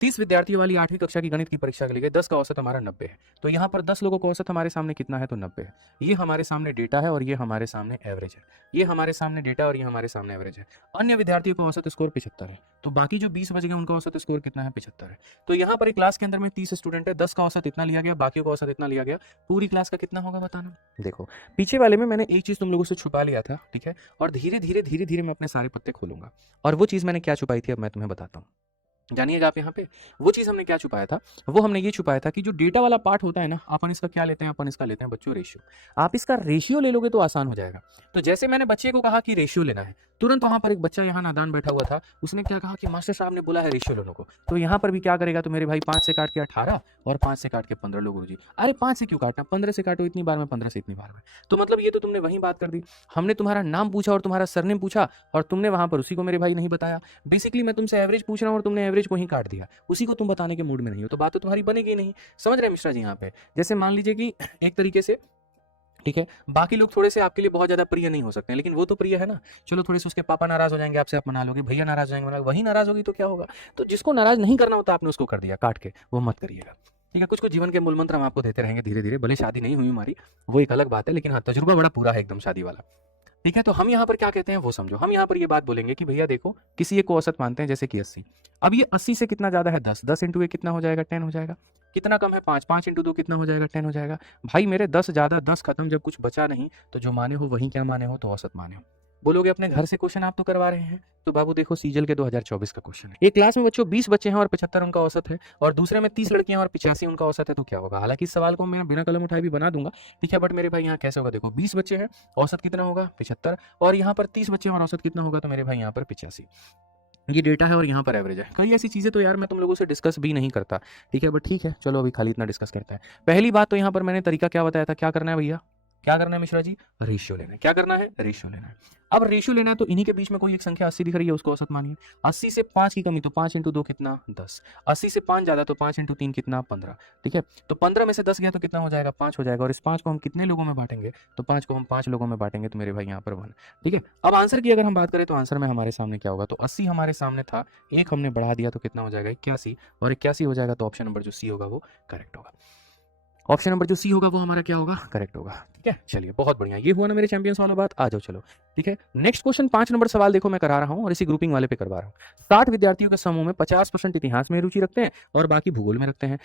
30 विद्यार्थियों वाली 8वीं कक्षा की गणित की परीक्षा के लिए 10 का औसत हमारा 90 है। तो यहाँ पर 10 लोगों का औसत हमारे सामने कितना है, तो 90 है। ये हमारे सामने डेटा है और ये हमारे सामने एवरेज है। ये हमारे सामने डेटा और ये हमारे सामने एवरेज है। अन्य विद्यार्थियों का औसत स्कोर 75 है। तो बाकी जो 20 बच गए उनका औसत स्कोर कितना है, 75 है। तो यहाँ पर एक क्लास के अंदर में 30 स्टूडेंट है, 10 का औसत इतना लिया गया, बाकी का औसत इतना लिया गया। पूरी क्लास का कितना होगा बताना। देखो पीछे वाले में मैंने एक चीज तुम लोगों से छुपा लिया था, ठीक है, और धीरे धीरे मैं अपने सारे पत्ते खोलूंगा। और वो चीज मैंने क्या छुपाई थी अब मैं तुम्हें बताता हूँ। जानिएगा आप यहाँ पे। वो चीज़ हमने क्या छुपाया था, वो हमने ये छुपाया था कि जो डेटा वाला पार्ट होता है ना, अपन इसका क्या लेते हैं, अपन इसका लेते हैं बच्चों रेशियो। आप इसका रेशियो ले लोगे तो आसान हो जाएगा। तो जैसे मैंने बच्चे को कहा कि रेशियो लेना है, तुरंत वहां पर एक बच्चा यहाँ नादान बैठा हुआ था, उसने क्या कहा कि मास्टर साहब ने बोला है रेशियो लेने को। तो यहाँ पर भी क्या करेगा, तो मेरे भाई 5 से काट के 18 और 5 से काट के 15 लो गुरुजी। अरे 5 से क्यों काटना, 15 से काटो इतनी बार में, 15 से इतनी बार में। तो मतलब ये तो तुमने वही बात कर दी। हमने तुम्हारा नाम पूछा और तुम्हारा सरनेम पूछा और तुमने वहां पर उसी को मेरे भाई नहीं बताया। बेसिकली मैं तुमसे एवरेज पूछ रहा हूँ और तुमने एवरेज को ही काट दिया, उसी को तुम बताने के मूड में नहीं हो, तो बात तो तुम्हारी बनेगी नहीं। समझ रहे हैं मिश्रा जी यहाँ पे। जैसे मान लीजिए कि एक तरीके से, ठीक है, बाकी लोग थोड़े से आपके लिए बहुत ज्यादा प्रिय नहीं हो सकते हैं, लेकिन वो तो प्रिय है ना। चलो थोड़े से उसके पापा नाराज हो जाएंगे आपसे, आप मना लोगे, भैया नाराज हो जाएंगे, वही नाराज होगी तो क्या होगा। तो जिसको नाराज नहीं करना होता आपने उसको कर दिया काट के, वो मत करिएगा। ठीक है, कुछ कुछ जीवन के मूल मंत्र हम आपको देते रहेंगे धीरे धीरे, भले शादी नहीं हुई हमारी, वो एक अलग बात है, लेकिन हाँ तजुर्बा बड़ा पूरा है एकदम शादी वाला। ठीक है, तो हम यहाँ पर क्या कहते हैं वो समझो। हम यहाँ पर ये बात बोलेंगे कि भैया देखो, किसी एक को औसत मानते हैं जैसे कि 80। अब ये 80 से कितना ज्यादा है, 10, 10 इंटू ए कितना हो जाएगा, 10 हो जाएगा। कितना कम है, 5, 5 इंटू 2 कितना हो जाएगा, 10 हो जाएगा। भाई मेरे 10 ज्यादा 10 खत्म, जब कुछ बचा नहीं तो जो माने हो वही क्या माने हो, तो औसत माने हो। बोलोगे अपने घर से क्वेश्चन आप तो करवा रहे हैं, तो बाबू देखो सीजल के 2024 का क्वेश्चन है। एक क्लास में बच्चों 20 बच्चे हैं और 75 उनका औसत है, और दूसरे में 30 लड़कियां और 85 उनका औसत है, तो क्या होगा। हालांकि इस सवाल को मैं बिना कलम उठाए भी बना दूंगा, ठीक है, बट मेरे भाई यहाँ कैसे होगा, देखो 20 बच्चे हैं, औसत कितना होगा 75, और यहाँ पर 30 बच्चे हैं और औसत कितना होगा, तो मेरे भाई यहाँ पर 85। ये डेटा है और यहाँ पर एवरेज है। कई ऐसी चीजें तो यार मैं तुम लोगों से डिस्कस भी नहीं करता, ठीक है, बट ठीक है चलो अभी खाली इतना डिस्कस करता है। पहली बात तो यहाँ पर मैंने तरीका क्या बताया था, क्या करना है भैया, क्या करना है मिश्रा जी, रेशियो लेना है। क्या करना है, रेशियो लेना है। अब रेशियो लेना है तो इन्हीं के बीच में कोई एक संख्या 80 दिख रही है, उसको औसत मानिए। 80 से 5 की कमी तो 5 इंटू 2 कितना, 10। 80 से 5 ज्यादा तो 5 इंटू 3 कितना, 15। ठीक है, तो 15 में से 10 गया तो कितना हो जाएगा, 5 हो जाएगा। और इस 5 को हम कितने लोगों में बांटेंगे, तो 5 को हम 5 लोगों में बांटेंगे, तो मेरे भाई यहाँ पर 1। ठीक है, अब आंसर की अगर हम बात करें तो आंसर में हमारे सामने क्या होगा, तो 80 हमारे सामने था, एक हमने बढ़ा दिया तो कितना हो जाएगा, 81, और 81 हो जाएगा, तो ऑप्शन नंबर जो सी होगा वो करेक्ट होगा। ऑप्शन नंबर जो सी होगा वो हमारा क्या होगा, करेक्ट होगा। ठीक है, चलिए बहुत बढ़िया, ये हुआ ना मेरे चैंपियंस वाला बात। आ जाओ चलो, ठीक है, नेक्स्ट क्वेश्चन 5 नंबर सवाल देखो मैं करा रहा हूं और इसी ग्रुपिंग वाले पे करवा रहा हूं। 60 विद्यार्थियों के समूह में 50% इतिहास में रुचि रखते हैं और बाकी भूगोल में रखते हैं।